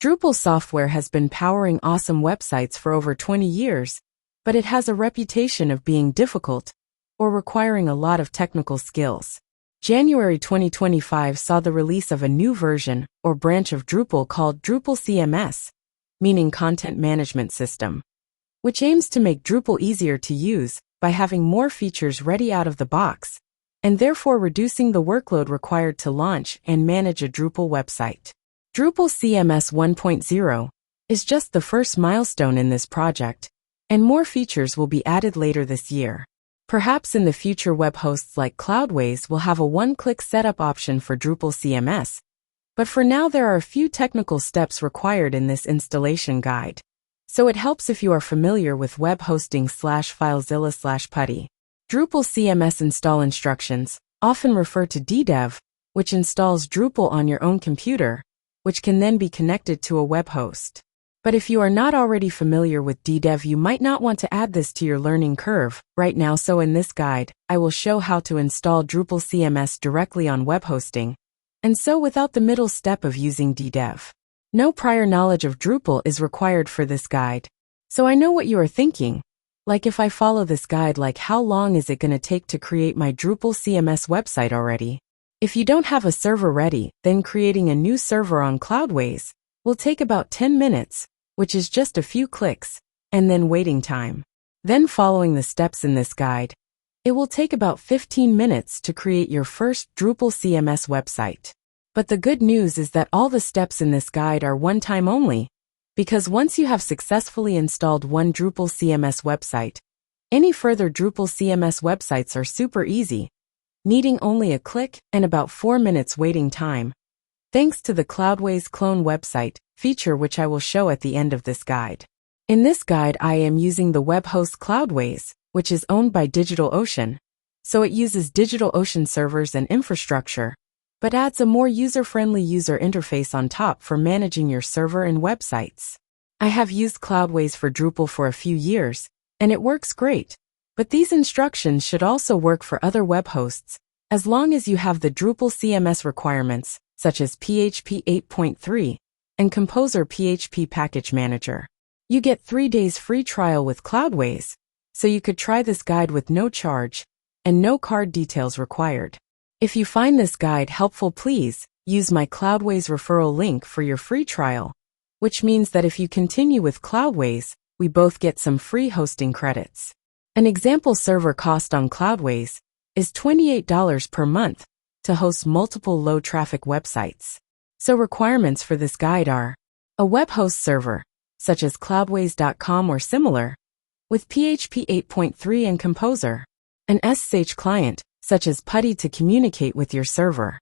Drupal software has been powering awesome websites for over 20 years, but it has a reputation of being difficult or requiring a lot of technical skills. January 2025 saw the release of a new version or branch of Drupal called Drupal CMS, meaning Content Management System, which aims to make Drupal easier to use by having more features ready out of the box, and therefore reducing the workload required to launch and manage a Drupal website. Drupal CMS 1.0 is just the first milestone in this project, and more features will be added later this year. Perhaps in the future web hosts like Cloudways will have a one-click setup option for Drupal CMS, but for now there are a few technical steps required in this installation guide. So it helps if you are familiar with web hosting /FileZilla/PuTTY. Drupal CMS install instructions, often referred to DDEV, which installs Drupal on your own computer, which can then be connected to a web host. But if you are not already familiar with DDEV, you might not want to add this to your learning curve right now. So in this guide, I will show how to install Drupal CMS directly on web hosting, and so without the middle step of using DDEV. No prior knowledge of Drupal is required for this guide. So I know what you are thinking. Like, if I follow this guide, like, how long is it going to take to create my Drupal CMS website already? If you don't have a server ready, then creating a new server on Cloudways will take about 10 minutes, which is just a few clicks, and then waiting time. Then following the steps in this guide, it will take about 15 minutes to create your first Drupal CMS website. But the good news is that all the steps in this guide are one time only, because once you have successfully installed one Drupal CMS website, any further Drupal CMS websites are super easy, needing only a click and about 4 minutes waiting time, thanks to the Cloudways clone website feature, which I will show at the end of this guide. In this guide, I am using the web host Cloudways, which is owned by DigitalOcean, so it uses DigitalOcean servers and infrastructure, but adds a more user-friendly user interface on top for managing your server and websites. I have used Cloudways for Drupal for a few years, and it works great. But these instructions should also work for other web hosts, as long as you have the Drupal CMS requirements, such as PHP 8.3 and Composer PHP Package Manager. You get 3 days free trial with Cloudways, so you could try this guide with no charge and no card details required. If you find this guide helpful, please use my Cloudways referral link for your free trial, which means that if you continue with Cloudways, we both get some free hosting credits. An example server cost on Cloudways is $28 per month to host multiple low-traffic websites. So requirements for this guide are a web host server, such as Cloudways.com or similar, with PHP 8.3 and Composer, an SSH client, such as PuTTY, to communicate with your server,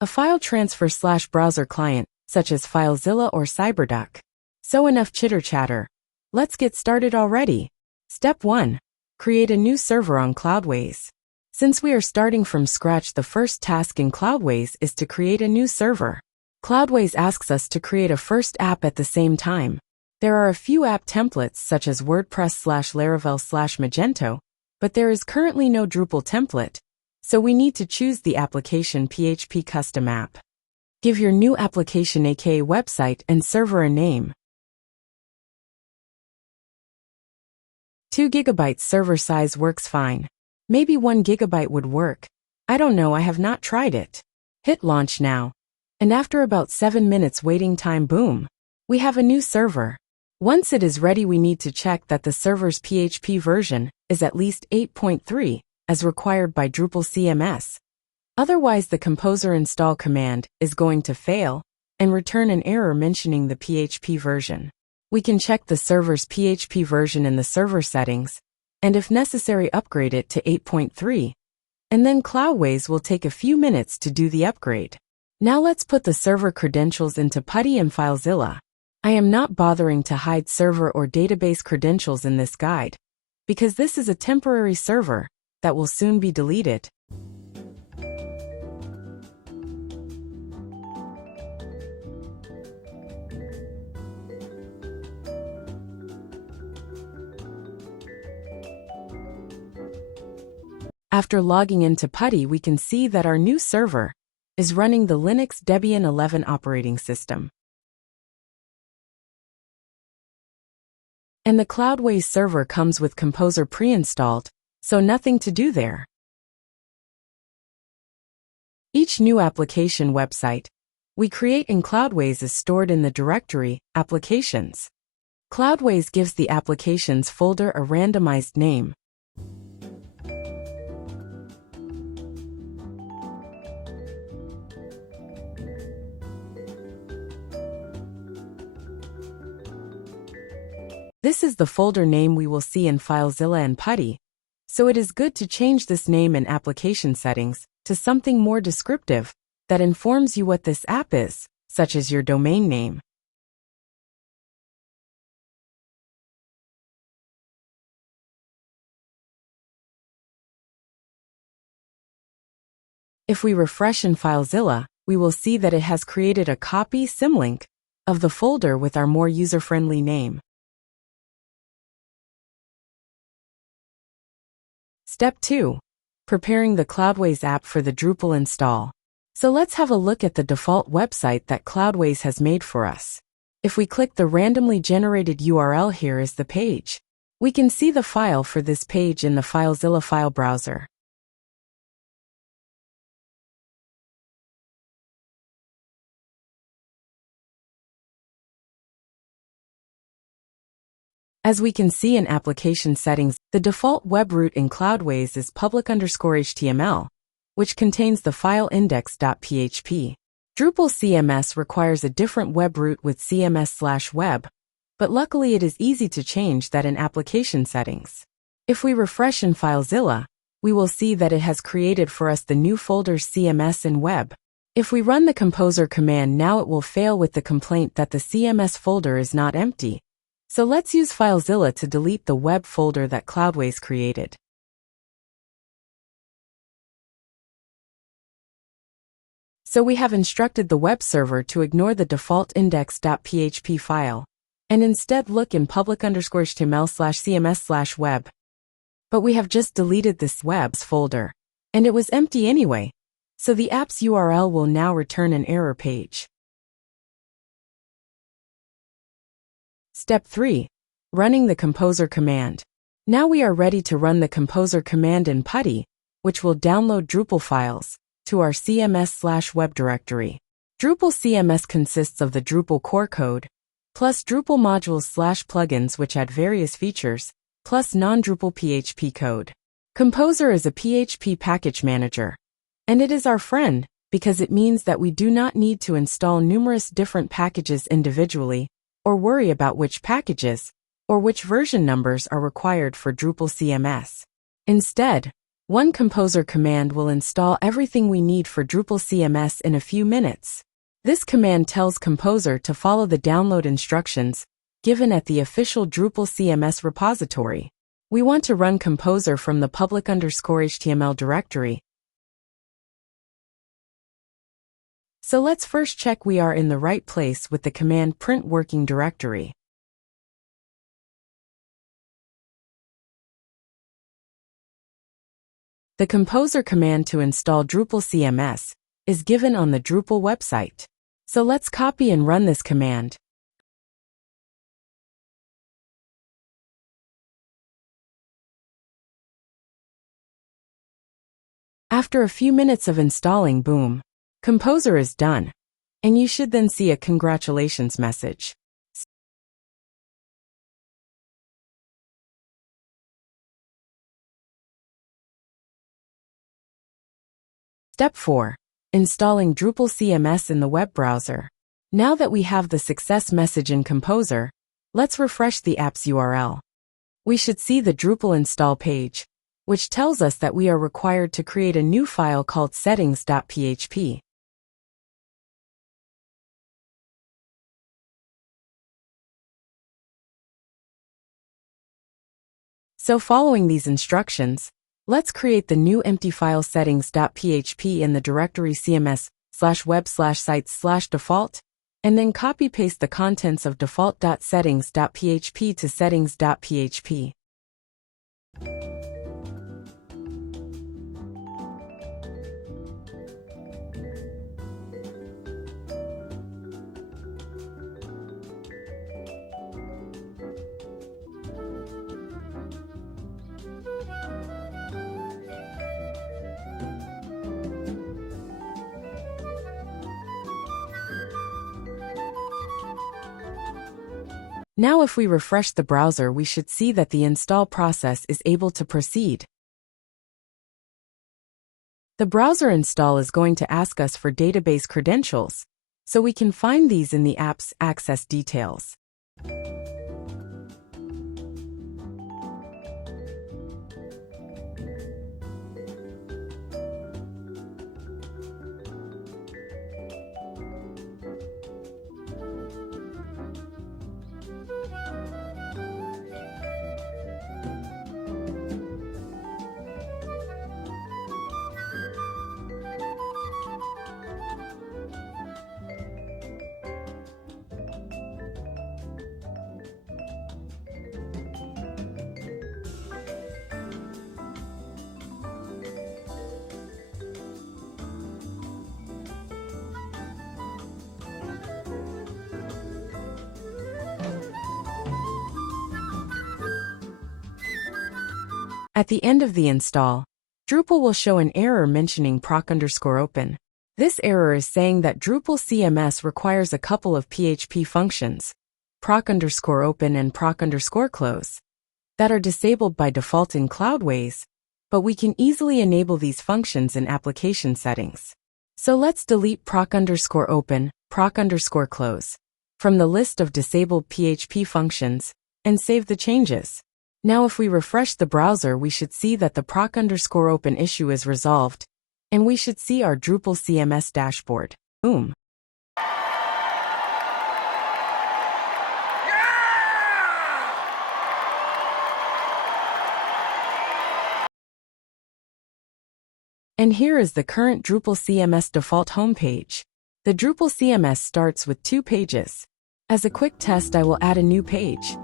a file transfer/browser client, such as FileZilla or CyberDuck. So enough chitter-chatter. Let's get started already. Step 1. Create a new server on Cloudways. Since we are starting from scratch, the first task in Cloudways is to create a new server. Cloudways asks us to create a first app at the same time. There are a few app templates such as WordPress/Laravel/Magento, but there is currently no Drupal template, so we need to choose the application PHP Custom App. Give your new application aka website and server a name. 2 GB server size works fine. Maybe 1 GB would work. I don't know, I have not tried it. Hit launch now. And after about 7 minutes waiting time, boom, we have a new server. Once it is ready, we need to check that the server's PHP version is at least 8.3, as required by Drupal CMS. Otherwise, the Composer install command is going to fail and return an error mentioning the PHP version. We can check the server's PHP version in the server settings, and if necessary, upgrade it to 8.3. And then Cloudways will take a few minutes to do the upgrade. Now let's put the server credentials into PuTTY and FileZilla. I am not bothering to hide server or database credentials in this guide, because this is a temporary server that will soon be deleted. After logging into PuTTY, we can see that our new server is running the Linux Debian 11 operating system. And the Cloudways server comes with Composer pre-installed, so nothing to do there. Each new application website we create in Cloudways is stored in the directory, Applications. Cloudways gives the Applications folder a randomized name. This is the folder name we will see in FileZilla and PuTTY, so it is good to change this name in application settings to something more descriptive that informs you what this app is, such as your domain name. If we refresh in FileZilla, we will see that it has created a copy symlink of the folder with our more user-friendly name. Step 2. Preparing the Cloudways app for the Drupal install. So let's have a look at the default website that Cloudways has made for us. If we click the randomly generated URL, here is the page. We can see the file for this page in the FileZilla file browser. As we can see in application settings, the default web root in Cloudways is public_HTML, which contains the file index.php. Drupal CMS requires a different web root with CMS/web, but luckily it is easy to change that in application settings. If we refresh in FileZilla, we will see that it has created for us the new folders CMS and web. If we run the Composer command now, it will fail with the complaint that the CMS folder is not empty. So let's use FileZilla to delete the web folder that Cloudways created. So we have instructed the web server to ignore the default index.php file, and instead look in public_HTML/CMS/web. But we have just deleted this webs folder, and it was empty anyway, so the app's URL will now return an error page. Step 3. Running the Composer command. Now we are ready to run the Composer command in PuTTY, which will download Drupal files to our CMS/web directory. Drupal CMS consists of the Drupal core code, plus Drupal modules/plugins which add various features, plus non-Drupal PHP code. Composer is a PHP package manager, and it is our friend because it means that we do not need to install numerous different packages individually, or worry about which packages or which version numbers are required for Drupal CMS. Instead, one Composer command will install everything we need for Drupal CMS in a few minutes. This command tells Composer to follow the download instructions given at the official Drupal CMS repository. We want to run Composer from the public_HTML directory. So let's first check we are in the right place with the command print working directory. The Composer command to install Drupal CMS is given on the Drupal website. So let's copy and run this command. After a few minutes of installing, boom, Composer is done, and you should then see a congratulations message. Step 4. Installing Drupal CMS in the web browser. Now that we have the success message in Composer, let's refresh the app's URL. We should see the Drupal install page, which tells us that we are required to create a new file called settings.php. So following these instructions, let's create the new empty file settings.php in the directory cms/web/sites/default, and then copy-paste the contents of default.settings.php to settings.php. Now if we refresh the browser, we should see that the install process is able to proceed. The browser install is going to ask us for database credentials, so we can find these in the app's access details. At the end of the install, Drupal will show an error mentioning proc_open. This error is saying that Drupal CMS requires a couple of PHP functions, proc_open and proc_close, that are disabled by default in Cloudways, but we can easily enable these functions in application settings. So let's delete proc_open, proc_close from the list of disabled PHP functions and save the changes. Now if we refresh the browser, we should see that the proc_open issue is resolved, and we should see our Drupal CMS dashboard. Boom. And here is the current Drupal CMS default homepage. The Drupal CMS starts with 2 pages. As a quick test, I will add a new page.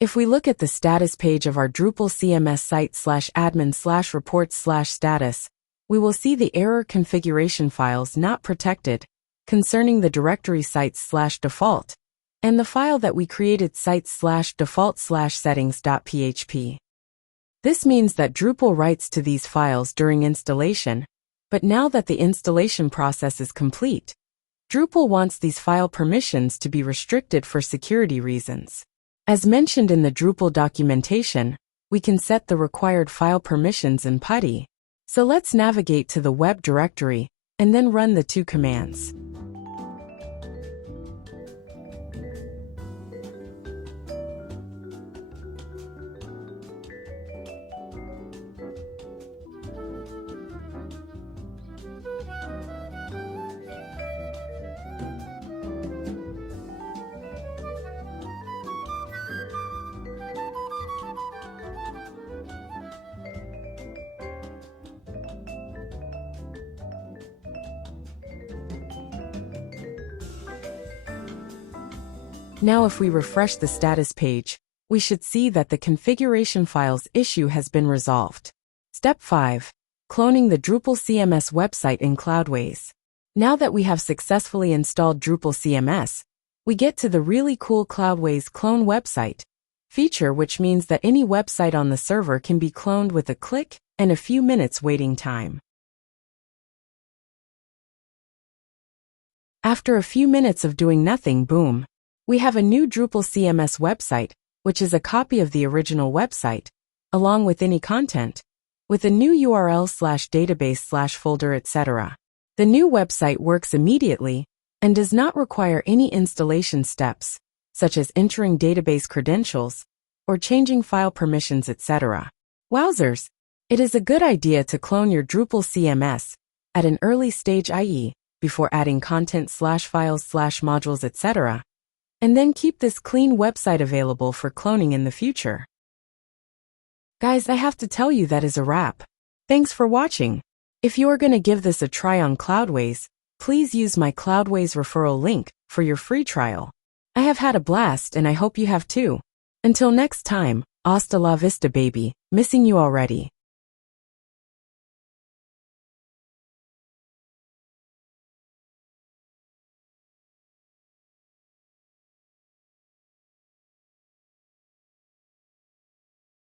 If we look at the status page of our Drupal CMS site/admin/reports/status, we will see the error configuration files not protected concerning the directory sites/default and the file that we created sites/default/settings.php. This means that Drupal writes to these files during installation, but now that the installation process is complete, Drupal wants these file permissions to be restricted for security reasons. As mentioned in the Drupal documentation, we can set the required file permissions in PuTTY. So let's navigate to the web directory and then run the 2 commands. Now if we refresh the status page, we should see that the configuration files issue has been resolved. Step 5. Cloning the Drupal CMS website in Cloudways. Now that we have successfully installed Drupal CMS, we get to the really cool Cloudways clone website feature, which means that any website on the server can be cloned with a click and a few minutes waiting time. After a few minutes of doing nothing, boom, we have a new Drupal CMS website, which is a copy of the original website, along with any content, with a new URL/database/folder, etc. The new website works immediately and does not require any installation steps, such as entering database credentials or changing file permissions, etc. Wowzers! It is a good idea to clone your Drupal CMS at an early stage, i.e., before adding content/files/modules, etc. And then keep this clean website available for cloning in the future. Guys, I have to tell you that is a wrap. Thanks for watching. If you are going to give this a try on Cloudways, please use my Cloudways referral link for your free trial. I have had a blast and I hope you have too. Until next time, hasta la vista baby, missing you already.